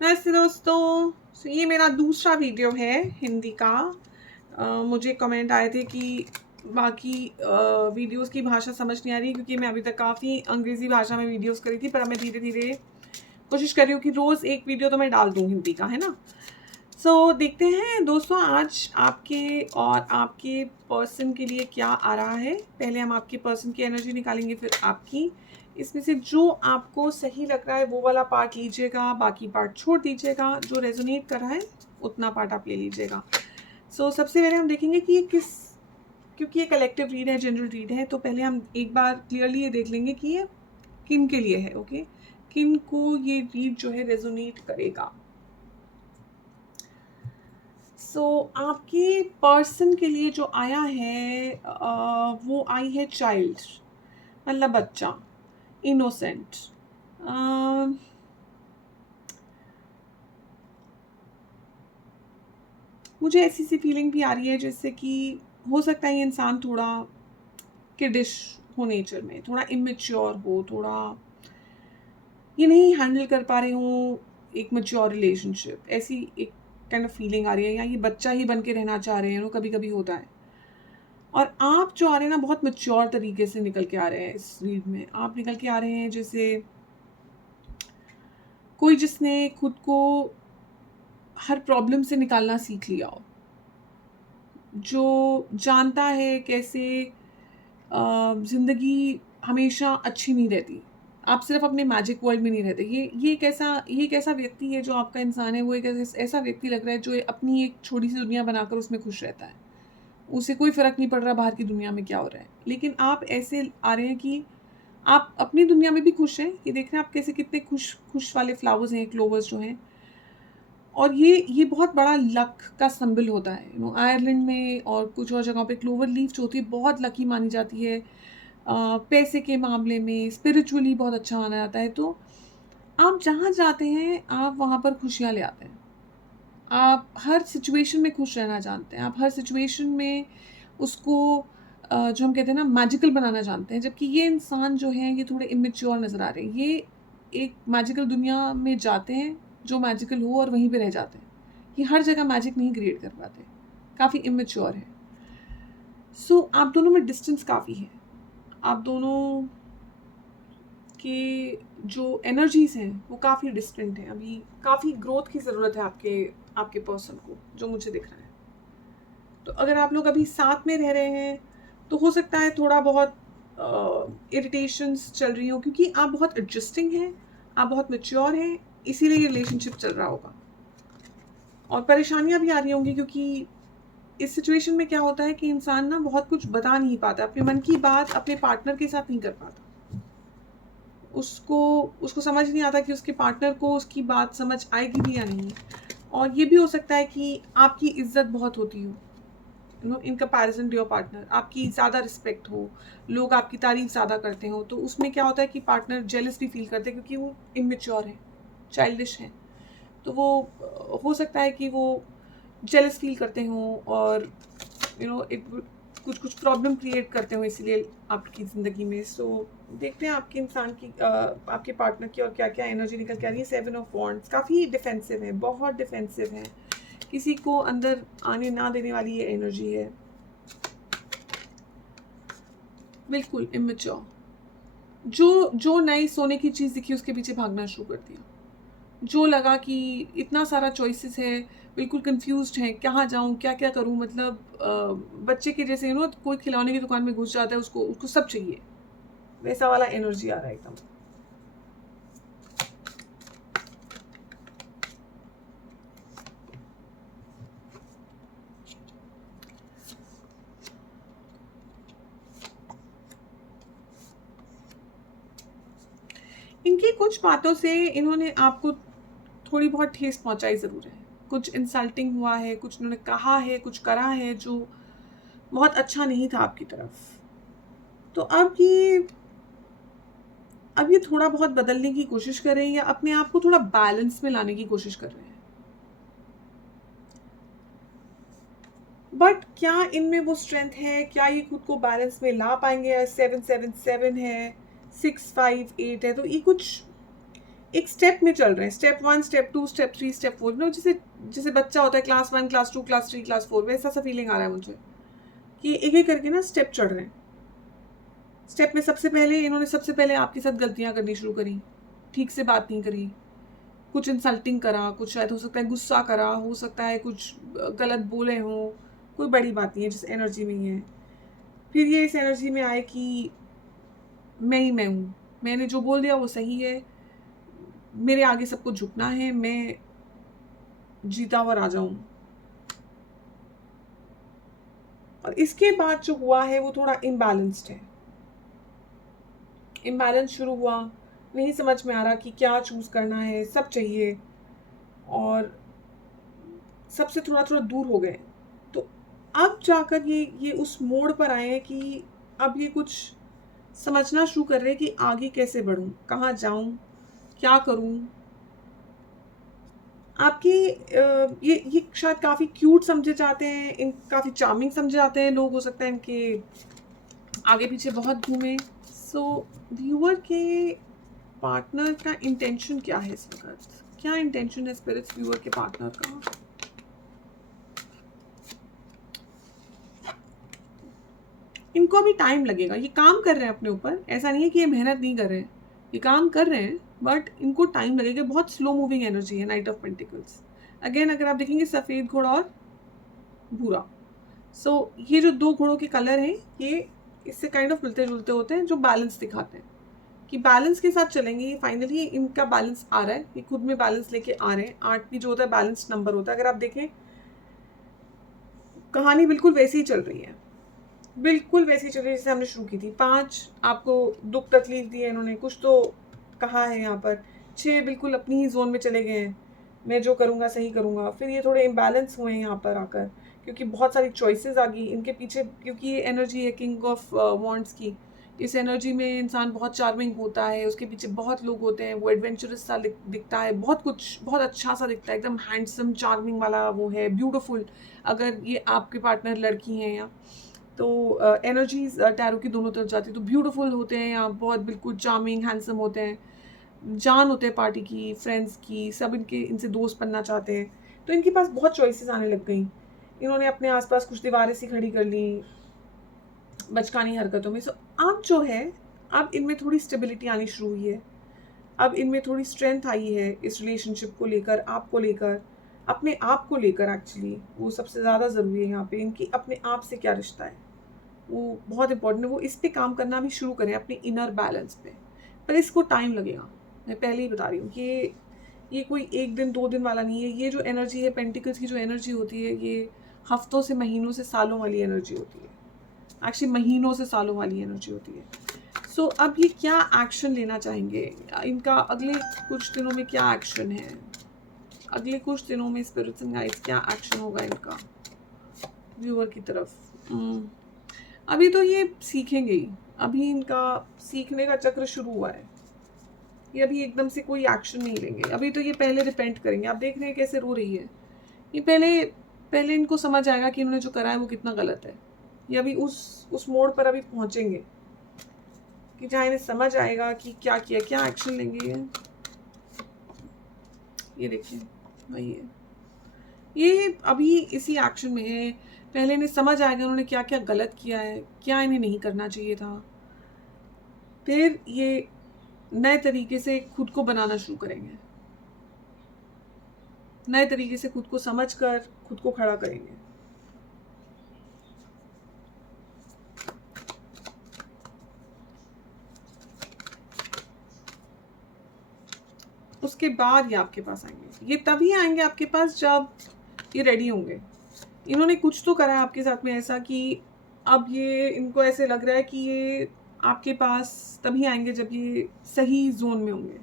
नमस्ते दोस्तों। ये मेरा दूसरा वीडियो है हिंदी का। मुझे कमेंट आए थे कि बाकी वीडियोस की भाषा समझ नहीं आ रही, क्योंकि मैं अभी तक काफ़ी अंग्रेज़ी भाषा में वीडियोस करी थी, पर अब मैं धीरे धीरे कोशिश कर रही हूँ कि रोज़ एक वीडियो तो मैं डाल दूँ हिंदी का, है ना। देखते हैं दोस्तों, आज आपके और आपके पर्सन के लिए क्या आ रहा है। पहले हम आपके पर्सन की एनर्जी निकालेंगे, फिर आपकी। इसमें से जो आपको सही लग रहा है वो वाला पार्ट लीजिएगा, बाकी पार्ट छोड़ दीजिएगा। जो रेजोनेट कर रहा है उतना पार्ट आप ले लीजिएगा। सबसे पहले हम देखेंगे कि ये किस, क्योंकि ये कलेक्टिव रीड है, जनरल रीड है, तो पहले हम एक बार क्लियरली ये देख लेंगे कि ये किन के लिए है। ओके, किन को ये रीड जो है रेजोनेट करेगा। आपके पर्सन के लिए जो आया है वो आई है चाइल्ड, मतलब बच्चा, इनोसेंट। मुझे ऐसी सी फीलिंग भी आ रही है जैसे कि हो सकता है ये इंसान थोड़ा किडिश हो नेचर में, थोड़ा इमेच्योर हो, थोड़ा ये नहीं हैंडल कर पा रहे हो एक मैच्योर रिलेशनशिप। ऐसी एक काइंड ऑफ फीलिंग आ रही है, या ये बच्चा ही बन के रहना चाह रहे हैं, कभी कभी होता है। और आप जो आ रहे हैं ना, बहुत मैच्योर तरीके से निकल के आ रहे हैं। इस रीड में आप निकल के आ रहे हैं जैसे कोई जिसने खुद को हर प्रॉब्लम से निकालना सीख लिया हो, जो जानता है कैसे ज़िंदगी हमेशा अच्छी नहीं रहती। आप सिर्फ अपने मैजिक वर्ल्ड में नहीं रहते। ये एक ऐसा व्यक्ति है जो आपका इंसान है, वो एक ऐसा व्यक्ति लग रहा है जो अपनी एक छोटी सी दुनिया बनाकर उसमें खुश रहता है। उसे कोई फ़र्क नहीं पड़ रहा बाहर की दुनिया में क्या हो रहा है। लेकिन आप ऐसे आ रहे हैं कि आप अपनी दुनिया में भी खुश हैं। ये देख रहे हैं आप कैसे कितने खुश वाले फ्लावर्स हैं, क्लोवर्स जो हैं। और ये बहुत बड़ा लक का सिंबल होता है। आयरलैंड में और कुछ और जगहों पे क्लोवर लीफ जो होती है बहुत लकी मानी जाती है। पैसे के मामले में, स्पिरिचुअली बहुत अच्छा माना जाता है। तो आप जहाँ जाते हैं, आप वहाँ पर खुशियाँ ले आते हैं। आप हर सिचुएशन में खुश रहना जानते हैं। आप हर सिचुएशन में उसको जो हम कहते हैं ना, मैजिकल बनाना जानते हैं। जबकि ये इंसान जो है, ये थोड़े इमेच्योर नज़र आ रहे हैं। ये एक मैजिकल दुनिया में जाते हैं जो मैजिकल हो, और वहीं पे रह जाते हैं। ये हर जगह मैजिक नहीं क्रिएट कर पाते, काफ़ी इमेच्योर है। आप दोनों में डिस्टेंस काफ़ी है। आप दोनों के जो एनर्जीज़ हैं वो काफ़ी डिस्टेंट हैं। अभी काफ़ी ग्रोथ की ज़रूरत है आपके आपके पर्सन को, जो मुझे दिख रहा है। तो अगर आप लोग अभी साथ में रह रहे हैं तो हो सकता है थोड़ा बहुत इरिटेशंस चल रही हो, क्योंकि आप बहुत एडजस्टिंग हैं, आप बहुत मैच्योर हैं, इसीलिए ये रिलेशनशिप चल रहा होगा। और परेशानियां भी आ रही होंगी, क्योंकि इस सिचुएशन में क्या होता है कि इंसान ना बहुत कुछ बता नहीं पाता, अपने मन की बात अपने पार्टनर के साथ नहीं कर पाता। उसको उसको समझ नहीं आता कि उसके पार्टनर को उसकी बात समझ आएगी भी या नहीं। और ये भी हो सकता है कि आपकी इज्जत बहुत होती हो, in comparison to your partner, आपकी ज़्यादा रिस्पेक्ट हो, लोग आपकी तारीफ ज़्यादा करते हो। तो उसमें क्या होता है कि पार्टनर जेलस भी फील करते हैं, क्योंकि वो इमेच्योर है, चाइल्डिश है। तो वो हो सकता है कि वो जेलस फील करते हों, और एक कुछ कुछ प्रॉब्लम क्रिएट करते हो इसीलिए आपकी ज़िंदगी में। देखते हैं आपके इंसान की आपके पार्टनर की और क्या क्या एनर्जी निकल के आ रही है। 7 ऑफ वॉन्ड्स काफ़ी डिफेंसिव है, बहुत डिफेंसिव है, किसी को अंदर आने ना देने वाली ये एनर्जी है। बिल्कुल इमेच्योर, जो नई सोने की चीज़ दिखी उसके पीछे भागना शुरू कर दिया। जो लगा कि इतना सारा चॉइसेस है, बिल्कुल कंफ्यूज्ड हैं, कहाँ जाऊँ, क्या क्या करूँ। मतलब बच्चे के जैसे कोई खिलौने की दुकान में घुस जाता है, उसको उसको सब चाहिए, वैसा वाला एनर्जी आ रहा है एकदम। इनकी कुछ बातों से इन्होंने आपको थोड़ी बहुत ठेस पहुंचाई ज़रूर है। कुछ इंसल्टिंग हुआ है, कुछ उन्होंने कहा है, कुछ करा है जो बहुत अच्छा नहीं था आपकी तरफ। तो अब ये थोड़ा बहुत बदलने की कोशिश कर रहे हैं, या अपने आप को थोड़ा बैलेंस में लाने की कोशिश कर रहे हैं। बट क्या इनमें वो स्ट्रेंथ है, क्या ये खुद को बैलेंस में ला पाएंगे? 777 है, 658 है, तो एक स्टेप में चल रहे हैं, step 1, step 2, step 3, step 4, no जैसे जैसे बच्चा होता है क्लास 1, क्लास 2, क्लास 3, क्लास 4, वैसा सा फीलिंग आ रहा है मुझे कि एक एक करके ना स्टेप चढ़ रहे हैं। स्टेप में सबसे पहले इन्होंने सबसे पहले आपके साथ गलतियां करनी शुरू करी, ठीक से बात नहीं करी, कुछ इंसल्टिंग करा, कुछ शायद हो सकता है गुस्सा करा, हो सकता है कुछ गलत बोले हों, कोई बड़ी बात नहीं है, जिस एनर्जी में ही है। फिर ये इस एनर्जी में आए कि मैं ही मैं हूँ, मैंने जो बोल दिया वो सही है, मेरे आगे सबको झुकना है, मैं जीता हुआ राजा हूँ। और इसके बाद जो हुआ है वो थोड़ा इम्बैलेंस्ड है, इम्बैलेंस शुरू हुआ, नहीं समझ में आ रहा कि क्या चूज करना है, सब चाहिए और सबसे थोड़ा थोड़ा दूर हो गए। तो अब जाकर ये उस मोड़ पर आए हैं कि अब ये कुछ समझना शुरू कर रहे हैं कि आगे कैसे बढ़ूं, कहाँ जाऊं, क्या करूं। आपकी ये शायद काफ़ी क्यूट समझे जाते हैं, इन काफ़ी चार्मिंग समझे जाते हैं लोग, हो सकता है इनके आगे पीछे बहुत घूमे। सो व्यूअर के पार्टनर का इंटेंशन क्या है इस वक्त, क्या इंटेंशन है स्पिरिट्स व्यूअर के पार्टनर का? इनको अभी टाइम लगेगा, ये काम कर रहे हैं अपने ऊपर, ऐसा नहीं है कि ये मेहनत नहीं कर रहे हैं, ये काम कर रहे हैं, बट इनको टाइम लगेगा। बहुत स्लो मूविंग एनर्जी है नाइट ऑफ पेंटिकल्स। अगेन अगर आप देखेंगे सफ़ेद घोड़ा और भूरा, सो ये जो दो घोड़ों के कलर हैं ये इससे काइंड ऑफ मिलते जुलते होते हैं, जो बैलेंस दिखाते हैं कि बैलेंस के साथ चलेंगे। ये फाइनली इनका बैलेंस आ रहा है, ये खुद में बैलेंस लेके आ रहे हैं। 8 भी जो होता है बैलेंस्ड नंबर होता है। अगर आप देखें कहानी बिल्कुल वैसी ही चल रही है, बिल्कुल वैसी चल रही है जैसे हमने शुरू की थी। 5 आपको दुख तकलीफ दी है इन्होंने, कुछ तो कहा है यहाँ पर। 6 बिल्कुल अपनी ही जोन में चले गए हैं, मैं जो करूँगा सही करूँगा। फिर ये थोड़े इम्बैलेंस हुए हैं यहाँ पर आकर, क्योंकि बहुत सारी चॉइसेस आ गई इनके पीछे, क्योंकि ये एनर्जी है किंग ऑफ वॉन्ड्स की। इस एनर्जी में इंसान बहुत चार्मिंग होता है, उसके पीछे बहुत लोग होते हैं, वो एडवेंचरस सा दिखता है, बहुत कुछ बहुत अच्छा सा दिखता है, एकदम हैंडसम चार्मिंग वाला वो है, ब्यूटीफुल। अगर ये आपके पार्टनर लड़की हैं या तो एनर्जीज टैरो की दोनों तरफ जाती है, तो ब्यूटीफुल होते हैं या बहुत बिल्कुल चार्मिंग हैंडसम होते हैं, जान होते हैं पार्टी की, फ्रेंड्स की, सब इनसे दोस्त बनना चाहते हैं। तो इनके पास बहुत चॉइसेस आने लग गई। इन्होंने अपने आसपास कुछ दीवारें सी खड़ी कर ली बचकानी हरकतों में। सो अब जो है, अब इनमें थोड़ी स्टेबिलिटी आनी शुरू हुई है, अब इनमें थोड़ी स्ट्रेंथ आई है इस रिलेशनशिप को लेकर, आपको लेकर, अपने आप को लेकर। एक्चुअली वो सबसे ज़्यादा ज़रूरी है यहाँ पे, इनकी अपने आप से क्या रिश्ता है वो बहुत इंपॉर्टेंट है। वो इस पे काम करना भी शुरू करें, अपने इनर बैलेंस पे, पर इसको टाइम लगेगा। मैं पहले ही बता रही हूँ, ये कोई 1 दिन 2 दिन वाला नहीं है। ये जो एनर्जी है पेंटिकल्स की, जो एनर्जी होती है, ये हफ्तों से महीनों से सालों वाली एनर्जी होती है। एक्चुअली महीनों से सालों वाली एनर्जी होती है। सो अब ये क्या एक्शन लेना चाहेंगे, इनका अगले कुछ दिनों में क्या एक्शन है, अगले कुछ दिनों में स्पिरिट्स एंड गाइड्स क्या एक्शन होगा इनका व्यूअर की तरफ? अभी तो ये सीखेंगे ही, अभी इनका सीखने का चक्र शुरू हुआ है। ये अभी एकदम से कोई एक्शन नहीं लेंगे, अभी तो ये पहले रिपेंट करेंगे। आप देख रहे हैं कैसे रो रही है ये, पहले पहले इनको समझ आएगा कि इन्होंने जो करा है वो कितना गलत है। ये अभी उस मोड़ पर अभी पहुंचेंगे कि जहाँ इन्हें समझ आएगा कि क्या किया, क्या एक्शन लेंगे। ये देखिए वही है, ये अभी इसी एक्शन में है। पहले इन्हें समझ आएगा उन्होंने क्या क्या गलत किया है, क्या इन्हें नहीं करना चाहिए था। फिर ये नए तरीके से खुद को बनाना शुरू करेंगे, नए तरीके से खुद को समझकर खुद को खड़ा करेंगे। उसके बाद ये आपके पास आएंगे। ये तभी आएंगे आपके पास जब ये रेडी होंगे। इन्होंने कुछ तो करा है आपके साथ में ऐसा कि अब ये इनको ऐसे लग रहा है कि ये आपके पास तभी आएंगे जब ये सही जोन में होंगे,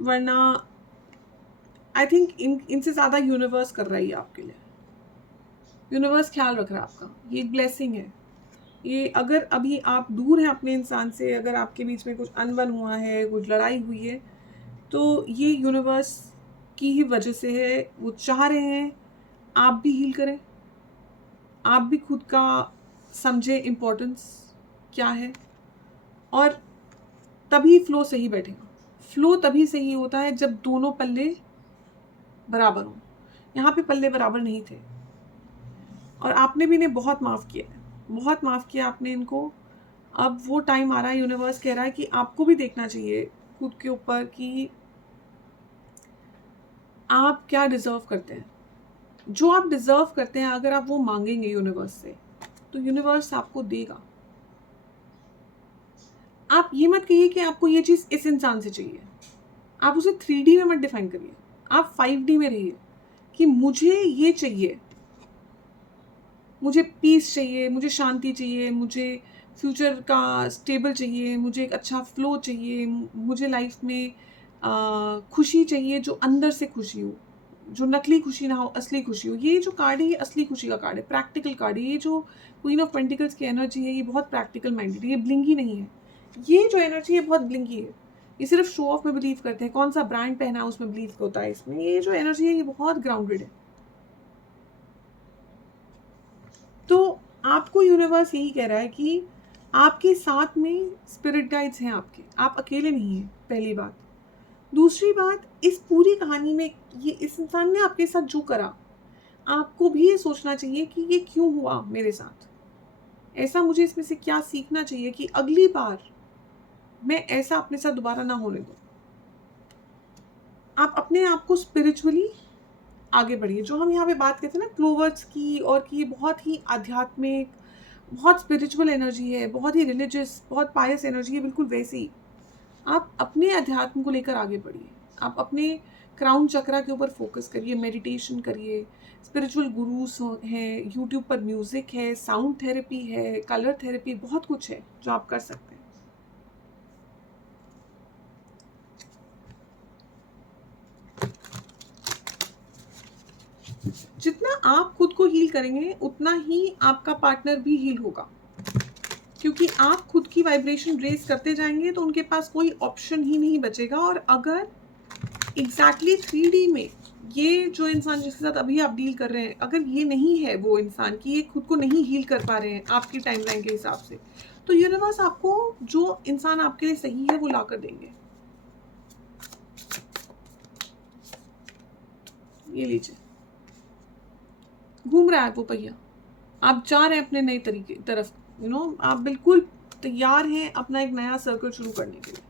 वरना आई थिंक इनसे ज़्यादा यूनिवर्स कर रहा है ये आपके लिए। यूनिवर्स ख्याल रख रहा है आपका, ये एक ब्लेसिंग है। ये अगर अभी आप दूर हैं अपने इंसान से, अगर आपके बीच में कुछ अनबन हुआ है, कुछ लड़ाई हुई है, तो ये यूनिवर्स की ही वजह से है। वो चाह रहे हैं आप भी हील करें, आप भी खुद का समझे इम्पोर्टेंस क्या है, और तभी फ्लो सही बैठेगा, फ्लो तभी सही होता है जब दोनों पल्ले बराबर हों। यहाँ पे पल्ले बराबर नहीं थे और आपने भी इन्हें बहुत माफ़ किया है, बहुत माफ़ किया आपने इनको। अब वो टाइम आ रहा है, यूनिवर्स कह रहा है कि आपको भी देखना चाहिए खुद के ऊपर कि आप क्या डिज़र्व करते हैं। जो आप डिज़र्व करते हैं अगर आप वो मांगेंगे यूनिवर्स से, तो यूनिवर्स आपको देगा। आप ये मत कहिए कि आपको ये चीज़ इस इंसान से चाहिए। आप उसे 3D में मत डिफाइन करिए, आप 5D में रहिए कि मुझे ये चाहिए, मुझे पीस चाहिए, मुझे शांति चाहिए, मुझे फ्यूचर का स्टेबल चाहिए, मुझे एक अच्छा फ्लो चाहिए, मुझे लाइफ में खुशी चाहिए जो अंदर से खुशी हो, जो नकली खुशी ना हो, असली खुशी हो। ये जो कार्ड है ये असली खुशी का कार्ड है, प्रैक्टिकल कार्ड है। ये जो क्वीन ऑफ पेंटिकल्स की एनर्जी है ये बहुत प्रैक्टिकल माइंडेड है, ये ब्लिंगी नहीं है। ये जो एनर्जी है बहुत ब्लिंगी है, ये सिर्फ शो ऑफ में बिलीव करते हैं, कौन सा ब्रांड पहना है उसमें बिलीव होता है इसमें। ये जो एनर्जी है ये बहुत ग्राउंडेड है। तो आपको यूनिवर्स यही कह रहा है कि आपके साथ में स्पिरिट गाइड्स हैं आपके, आप अकेले नहीं हैं, पहली बात। दूसरी बात, इस पूरी कहानी में ये इस इंसान ने आपके साथ जो करा, आपको भी ये सोचना चाहिए कि ये क्यों हुआ मेरे साथ, ऐसा मुझे इसमें से क्या सीखना चाहिए कि अगली बार मैं ऐसा अपने साथ दोबारा ना होने दूं। आप अपने आप को स्पिरिचुअली आगे बढ़िए। जो हम यहाँ पे बात करते हैं ना क्लोवर्स की, और कि ये बहुत ही आध्यात्मिक, बहुत स्पिरिचुअल एनर्जी है, बहुत ही रिलीजियस, बहुत पायस एनर्जी है, बिल्कुल वैसे ही आप अपने अध्यात्म को लेकर आगे बढ़िए। आप अपने क्राउन चक्रा के ऊपर फोकस करिए, मेडिटेशन करिए। स्पिरिचुअल गुरुज हैं, यूट्यूब पर म्यूजिक है, साउंड थेरेपी है, कलर थेरेपी, बहुत कुछ है जो आप कर सकते हैं। जितना आप खुद को हील करेंगे उतना ही आपका पार्टनर भी हील होगा, क्योंकि आप खुद की वाइब्रेशन रेज करते जाएंगे तो उनके पास कोई ऑप्शन ही नहीं बचेगा। और अगर एग्जैक्टली 3D में ये जो इंसान जिसके साथ अभी आप डील कर रहे हैं, अगर ये नहीं है वो इंसान कि ये खुद को नहीं हील कर पा रहे हैं आपकी टाइमलाइन के हिसाब से, तो यूनिवर्स आपको जो इंसान आपके लिए सही है वो ला कर देंगे। ये लीजिए, घूम रहा है वो पहिया, आप जा रहे हैं अपने नए तरीके तरफ, आप बिल्कुल तैयार हैं अपना एक नया सर्कल शुरू करने के लिए।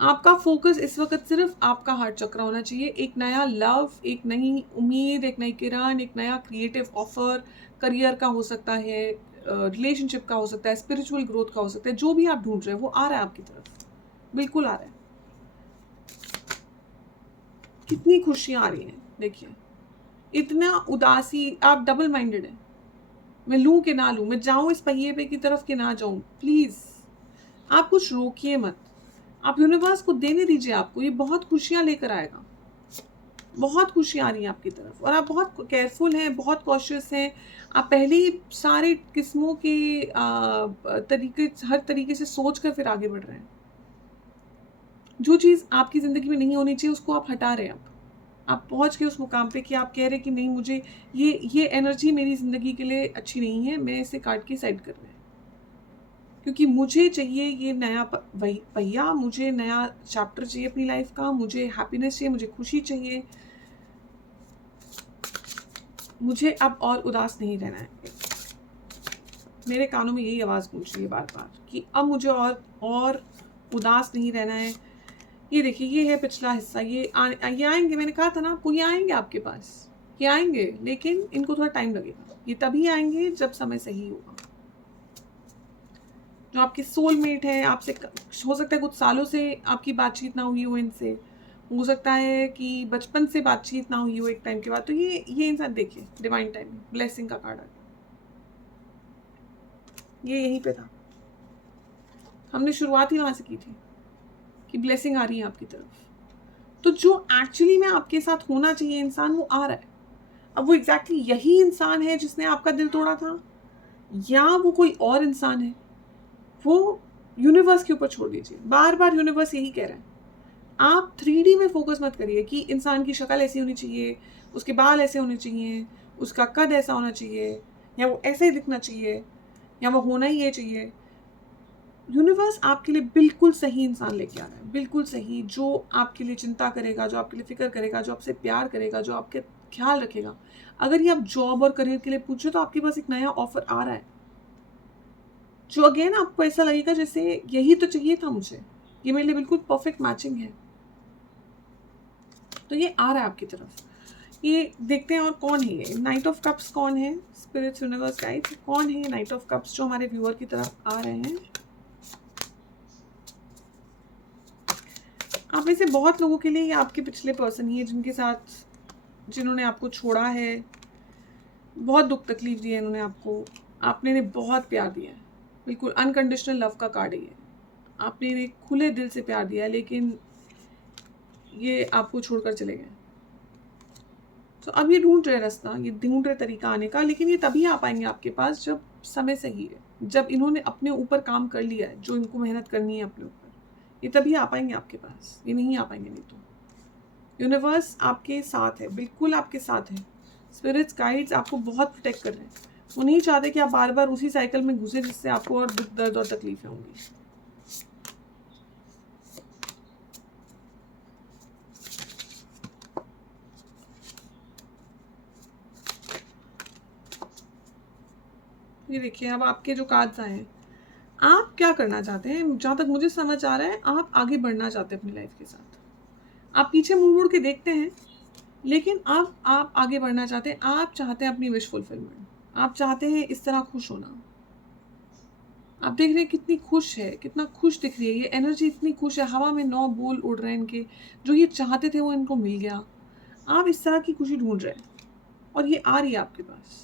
आपका फोकस इस वक्त सिर्फ आपका हार्ट चक्र होना चाहिए। एक नया लव, एक नई उम्मीद, एक नई किरण, एक नया क्रिएटिव ऑफर, करियर का हो सकता है, रिलेशनशिप का हो सकता है, स्पिरिचुअल ग्रोथ का हो सकता है। जो भी आप ढूंढ रहे हैं वो आ रहा है आपकी तरफ, बिल्कुल आ रहा है। कितनी खुशियां आ रही हैं देखिए, इतना उदासी, आप डबल माइंडेड है, मैं लूं कि ना लूं, मैं जाऊं इस पहिए पे की तरफ कि ना जाऊं। प्लीज आप कुछ रोकिए मत, आप यूनिवर्स को देने दीजिए, आपको ये बहुत खुशियां लेकर आएगा। बहुत खुशियां आ रही हैं आपकी तरफ और आप बहुत केयरफुल हैं, बहुत कॉशियस हैं। आप पहले ही सारे किस्मों के तरीके, हर तरीके से सोच कर फिर आगे बढ़ रहे हैं। जो चीज़ आपकी ज़िंदगी में नहीं होनी चाहिए उसको आप हटा रहे हैं। आप पहुंच गए उस मुकाम पे कि आप कह रहे हैं कि नहीं, मुझे ये एनर्जी मेरी ज़िंदगी के लिए अच्छी नहीं है, मैं इसे काट के साइड कर रहे हैं, क्योंकि मुझे चाहिए ये नया पहिया, मुझे नया चैप्टर चाहिए अपनी लाइफ का, मुझे हैप्पीनेस चाहिए, मुझे खुशी चाहिए, मुझे अब और उदास नहीं रहना है। मेरे कानों में यही आवाज़ गूंज रही है बार बार कि अब मुझे और उदास नहीं रहना है। ये देखिए, ये है पिछला हिस्सा, ये आएंगे, मैंने कहा था ना आपको, ये आएंगे आपके पास, ये आएंगे, लेकिन इनको थोड़ा टाइम लगेगा। ये तभी आएंगे जब समय सही होगा। जो आपके सोलमेट है, आपसे हो सकता है कुछ सालों से आपकी बातचीत ना हुई हो इनसे, हो सकता है कि बचपन से बातचीत ना हुई हो एक टाइम के बाद, तो ये इंसान देखिए, डिवाइन टाइमिंग, ब्लेसिंग का कार्ड आ गया, ये यहीं पे था। हमने शुरुआत ही वहां से की थी कि ब्लेसिंग आ रही है आपकी तरफ। तो जो एक्चुअली में आपके साथ होना चाहिए इंसान, वो आ रहा है। अब वो एग्जैक्टली यही इंसान है जिसने आपका दिल तोड़ा था, या वो कोई और इंसान है, वो यूनिवर्स के ऊपर छोड़ दीजिए। बार बार यूनिवर्स यही कह रहा है, आप 3D में फोकस मत करिए कि इंसान की शक्ल ऐसी होनी चाहिए, उसके बाल ऐसे होने चाहिए, उसका कद ऐसा होना चाहिए, या वो ऐसे ही दिखना चाहिए, या वो होना ही ये चाहिए। यूनिवर्स आपके लिए बिल्कुल सही इंसान लेके आ रहा है, बिल्कुल सही, जो आपके लिए चिंता करेगा, जो आपके लिए फिक्र करेगा, जो आपसे प्यार करेगा, जो आपके ख्याल रखेगा। अगर ये आप जॉब और करियर के लिए पूछे तो आपके पास एक नया ऑफर आ रहा है, जो अगेन आपको ऐसा लगेगा जैसे यही तो चाहिए था मुझे, ये मेरे लिए बिल्कुल परफेक्ट मैचिंग है। तो ये आ रहा है आपकी तरफ। ये देखते हैं और कौन है ये नाइट ऑफ कप्स, कौन है स्पिरिट्स यूनिवर्स गाइड, कौन है ये नाइट ऑफ कप्स जो हमारे व्यूअर की तरफ आ रहे हैं। आप में से बहुत लोगों के लिए ये आपके पिछले पर्सन ही है, जिनके साथ, जिन्होंने आपको छोड़ा है, बहुत दुख तकलीफ दी है इन्होंने आपको, आपने इन्हें बहुत प्यार दिया है, बिल्कुल अनकंडीशनल लव का कार्ड है, आपने इन्हें खुले दिल से प्यार दिया, लेकिन ये आपको छोड़कर चले गए। तो अब ये ढूंढ रहे रास्ता, ये ढूंढ रहे तरीका आने का, लेकिन ये तभी आ पाएंगे आपके पास जब समय सही है, जब इन्होंने अपने ऊपर काम कर लिया है, जो इनको मेहनत करनी है अपने ऊपर, ये तभी आ पाएंगे आपके पास, ये नहीं आ पाएंगे नहीं तो। यूनिवर्स आपके साथ है, बिल्कुल आपके साथ है। स्पिरिट्स गाइड्स आपको बहुत प्रोटेक्ट कर रहे हैं, वो नहीं चाहते कि आप बार बार उसी साइकिल में घुसे जिससे आपको और दुख दर्द और तकलीफें होंगी। ये देखिए अब आपके जो कार्ड्स आए हैं, आप क्या करना चाहते हैं, जहाँ तक मुझे समझ आ रहा है आप आगे बढ़ना चाहते हैं अपनी लाइफ के साथ। आप पीछे मुड़ मुड़ के देखते हैं, लेकिन अब आप आगे बढ़ना चाहते हैं, आप चाहते हैं अपनी विश फुलफिलमेंट, आप चाहते हैं इस तरह खुश होना। आप देख रहे हैं कितनी खुश है, कितना खुश दिख रही है, ये एनर्जी इतनी खुश है, हवा में 9 बोल उड़ रहे हैं इनके, जो ये चाहते थे वो इनको मिल गया। आप इस तरह की खुशी ढूंढ रहे हैं और ये आ रही है आपके पास।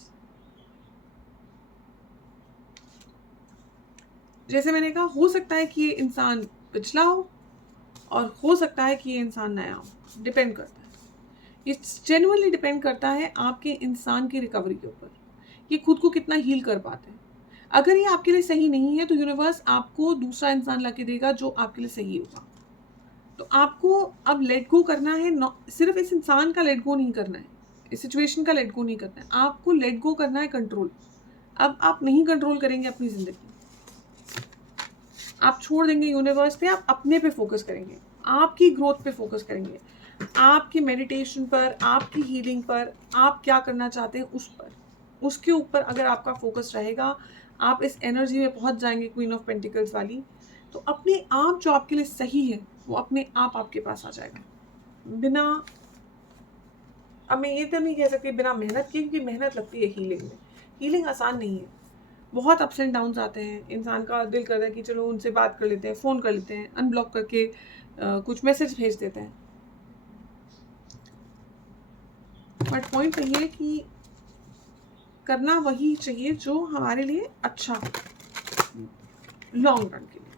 जैसे मैंने कहा, हो सकता है कि ये इंसान पिछला हो और हो सकता है कि ये इंसान नया हो, डिपेंड करता है। ये जेन्युइनली डिपेंड करता है आपके इंसान की रिकवरी के ऊपर, ये खुद को कितना हील कर पाते हैं। अगर ये आपके लिए सही नहीं है तो यूनिवर्स आपको दूसरा इंसान ला के देगा जो आपके लिए सही होगा। तो आपको अब लेट गो करना है, सिर्फ इस इंसान का लेट गो नहीं करना है, इस सिचुएशन का लेट गो नहीं करना है, आपको लेट गो करना है कंट्रोल। अब आप नहीं कंट्रोल करेंगे अपनी ज़िंदगी, आप छोड़ देंगे यूनिवर्स पे, आप अपने पे फोकस करेंगे, आपकी ग्रोथ पे फोकस करेंगे, आपकी मेडिटेशन पर, आपकी हीलिंग पर, आप क्या करना चाहते हैं उस पर, उसके ऊपर अगर आपका फोकस रहेगा, आप इस एनर्जी में पहुंच जाएंगे क्वीन ऑफ पेंटिकल्स वाली। तो अपने आप जो आपके लिए सही है वो अपने आप आपके पास आ जाएगा, बिना, अब मैं ये तो नहीं कह सकती बिना मेहनत के, क्योंकि मेहनत लगती है हीलिंग में, हीलिंग आसान नहीं है, बहुत अप्स एंड डाउन्स आते हैं, इंसान का दिल करता है कि चलो उनसे बात कर लेते हैं, फ़ोन कर लेते हैं, अनब्लॉक करके कुछ मैसेज भेज देते हैं, बट पॉइंट ये है कि करना वही चाहिए जो हमारे लिए अच्छा हो लॉन्ग रन के लिए।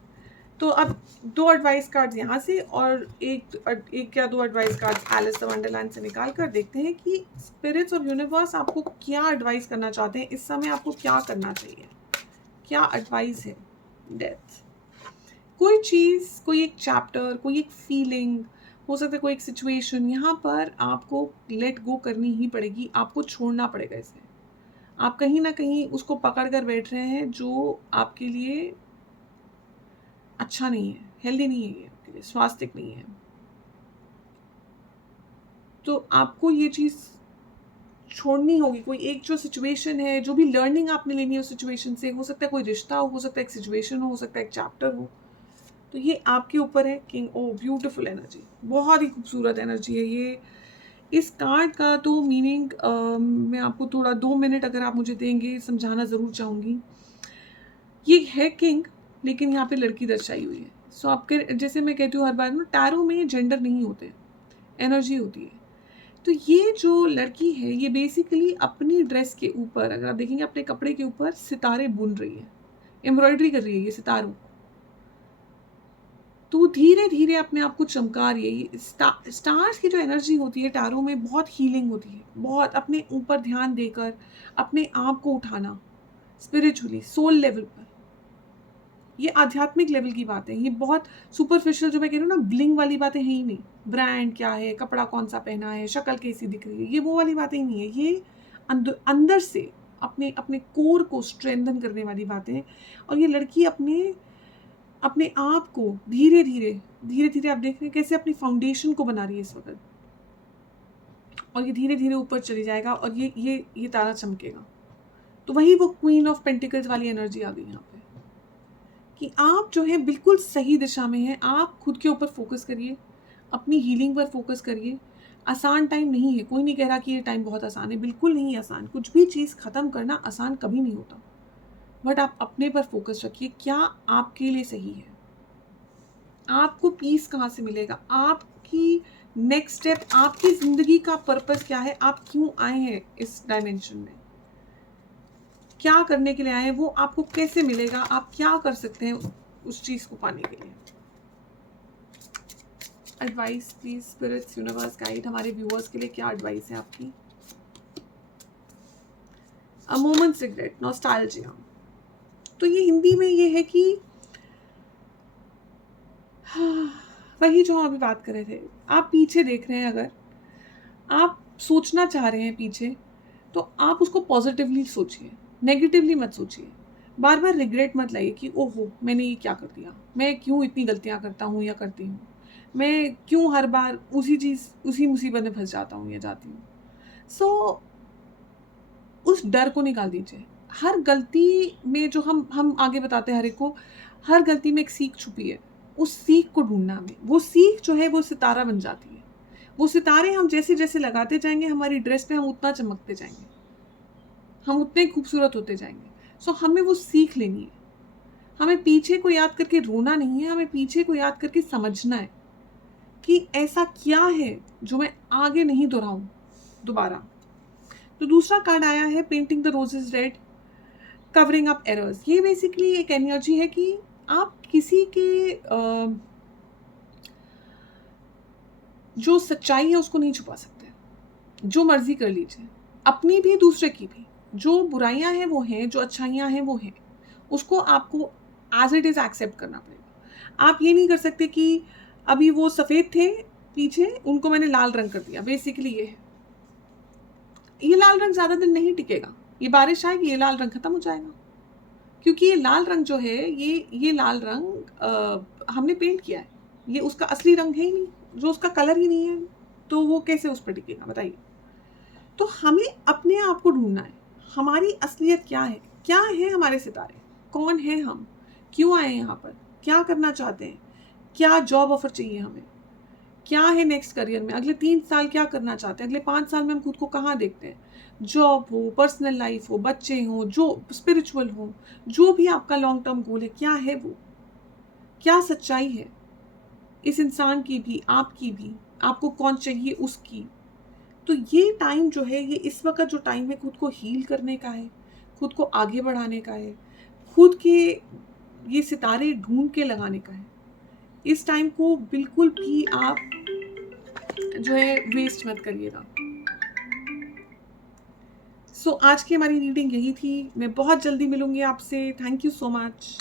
तो अब 2 एडवाइस कार्ड्स यहाँ से और एक या 2 advice cards Alice the wonderland से निकाल कर देखते हैं कि स्पिरिट्स और यूनिवर्स आपको क्या एडवाइस करना चाहते हैं, इस समय आपको क्या करना चाहिए, क्या एडवाइस है। डेथ, कोई चीज़, कोई एक चैप्टर, कोई एक फीलिंग, हो सकता है कोई एक सिचुएशन, यहाँ पर आपको लेट गो करनी ही पड़ेगी, आपको छोड़ना पड़ेगा इसे। आप कहीं ना कहीं उसको पकड़ कर बैठ रहे हैं जो आपके लिए अच्छा नहीं है, हेल्दी नहीं है, ये आपके लिए स्वास्थ्यिक नहीं है। तो आपको ये चीज़ छोड़नी होगी, कोई एक जो सिचुएशन है, जो भी लर्निंग आपने लेनी है उस सिचुएशन से, हो सकता है कोई रिश्ता हो सकता है एक सिचुएशन हो सकता है एक चैप्टर हो, तो ये आपके ऊपर है। किंग, ओ ब्यूटीफुल एनर्जी, बहुत ही खूबसूरत एनर्जी है ये। इस कार्ड का तो मीनिंग मैं आपको थोड़ा 2 मिनट अगर आप मुझे देंगे समझाना ज़रूर चाहूँगी। ये है किंग, लेकिन यहाँ पे लड़की दर्शाई हुई है। सो आपके, जैसे मैं कहती हूँ हर बार में, टैरो में जेंडर नहीं होते, एनर्जी होती है। तो ये जो लड़की है ये बेसिकली अपनी ड्रेस के ऊपर, अगर आप देखेंगे अपने कपड़े के ऊपर सितारे बुन रही है, एम्ब्रॉयडरी कर रही है ये सितारों। तो धीरे धीरे अपने आप को चमका रही है। ये स्टार्स की जो एनर्जी होती है टैरो में बहुत हीलिंग होती है, बहुत अपने ऊपर ध्यान देकर अपने आप को उठाना, स्पिरिचुअली सोल लेवल पर, ये आध्यात्मिक लेवल की बातें, ये बहुत सुपरफिशियल जो मैं कह रही हूँ ना, ब्लिंग वाली बातें हैं ही नहीं, ब्रांड क्या है, कपड़ा कौन सा पहना है, शक्ल कैसी दिख रही है, ये वो वाली बातें ही नहीं है। ये अंदर से अपने अपने कोर को स्ट्रेंथन करने वाली बातें हैं। और ये लड़की अपने अपने आप को धीरे धीरे आप देख रहे हैं कैसे अपनी फाउंडेशन को बना रही है इस वक्त, और ये धीरे धीरे ऊपर चली जाएगा और ये तारा चमकेगा। तो वही वो क्वीन ऑफ पेंटिकल्स वाली एनर्जी आ गई यहाँ पे कि आप जो है बिल्कुल सही दिशा में हैं। आप खुद के ऊपर फोकस करिए, अपनी हीलिंग पर फोकस करिए। आसान टाइम नहीं है, कोई नहीं कह रहा कि ये टाइम बहुत आसान है, बिल्कुल नहीं आसान। कुछ भी चीज़ ख़त्म करना आसान कभी नहीं होता, बट आप अपने पर फोकस रखिए, क्या आपके लिए सही है। आपको पीस कहाँ से मिलेगा, आपकी नेक्स्ट स्टेप, आपकी ज़िंदगी का पर्पस क्या है, आप क्यों आए हैं इस डायमेंशन में, क्या करने के लिए आए हैं, वो आपको कैसे मिलेगा, आप क्या कर सकते हैं उस चीज़ को पाने के लिए। Advice please spirits, universe, guide, हमारे व्यूअर्स के लिए क्या एडवाइस है आपकी। अ मोमेंट्स रिग्रेट, नॉस्टैल्जिया, तो ये हिंदी में ये है कि वही जो हम अभी बात कर रहे थे, आप पीछे देख रहे हैं, अगर आप सोचना चाह रहे हैं पीछे, तो आप उसको पॉजिटिवली सोचिए, नेगेटिवली मत सोचिए। बार बार रिग्रेट मत लाइए कि ओहो मैंने ये क्या कर दिया, मैं क्यों इतनी गलतियाँ करता हूँ या करती हूँ, मैं क्यों हर बार उसी मुसीबत में फंस जाता हूँ या जाती हूँ। सो उस डर को निकाल दीजिए। हर गलती में जो हम आगे बताते हैं हर एक को, हर गलती में एक सीख छुपी है, उस सीख को ढूंढना हमें। वो सीख जो है वो सितारा बन जाती है। वो सितारे हम जैसे जैसे लगाते जाएंगे, हमारी ड्रेस पे हम उतना चमकते जाएंगे, हम उतने खूबसूरत होते जाएंगे। सो हमें वो सीख लेनी है। हमें पीछे को याद करके रोना नहीं है, हमें पीछे को याद करके समझना है कि ऐसा क्या है जो मैं आगे नहीं दोहराऊं दोबारा। तो दूसरा कार्ड आया है painting the roses red, covering up errors. ये बेसिकली एक एनर्जी है कि आप किसी के जो सच्चाई है उसको नहीं छुपा सकते, जो मर्जी कर लीजिए, अपनी भी दूसरे की भी। जो बुराइयां हैं वो हैं, जो अच्छाइयां हैं वो हैं, उसको आपको एज इट इज़ एक्सेप्ट करना पड़ेगा। आप ये नहीं कर सकते कि अभी वो सफ़ेद थे पीछे, उनको मैंने लाल रंग कर दिया। बेसिकली ये है, ये लाल रंग ज़्यादा दिन नहीं टिकेगा। ये बारिश आएगी, ये लाल रंग खत्म हो जाएगा, क्योंकि ये लाल रंग जो है, ये लाल रंग हमने पेंट किया है, ये उसका असली रंग है ही नहीं, जो उसका कलर ही नहीं है, तो वो कैसे उस पर टिकेगा बताइए। तो हमें अपने आप को ढूंढना है, हमारी असलियत क्या है हमारे सितारे, कौन है हम, क्यों आए हैं यहाँ पर, क्या करना चाहते हैं, क्या जॉब ऑफर चाहिए हमें, क्या है नेक्स्ट करियर में, अगले 3 साल क्या करना चाहते हैं, अगले 5 साल में हम खुद को कहाँ देखते हैं। जॉब हो, पर्सनल लाइफ हो, बच्चे हो, जो स्पिरिचुअल हो, जो भी आपका लॉन्ग टर्म गोल है, क्या है वो, क्या सच्चाई है इस इंसान की भी, आपकी भी, आपको कौन चाहिए उसकी। तो ये टाइम जो है, ये इस वक्त जो टाइम है, खुद को हील करने का है, खुद को आगे बढ़ाने का है, खुद के ये सितारे ढूंढ के लगाने का है। इस टाइम को बिल्कुल भी आप जो है वेस्ट मत करिएगा। सो आज की हमारी रीडिंग यही थी। मैं बहुत जल्दी मिलूंगी आपसे। Thank you so much.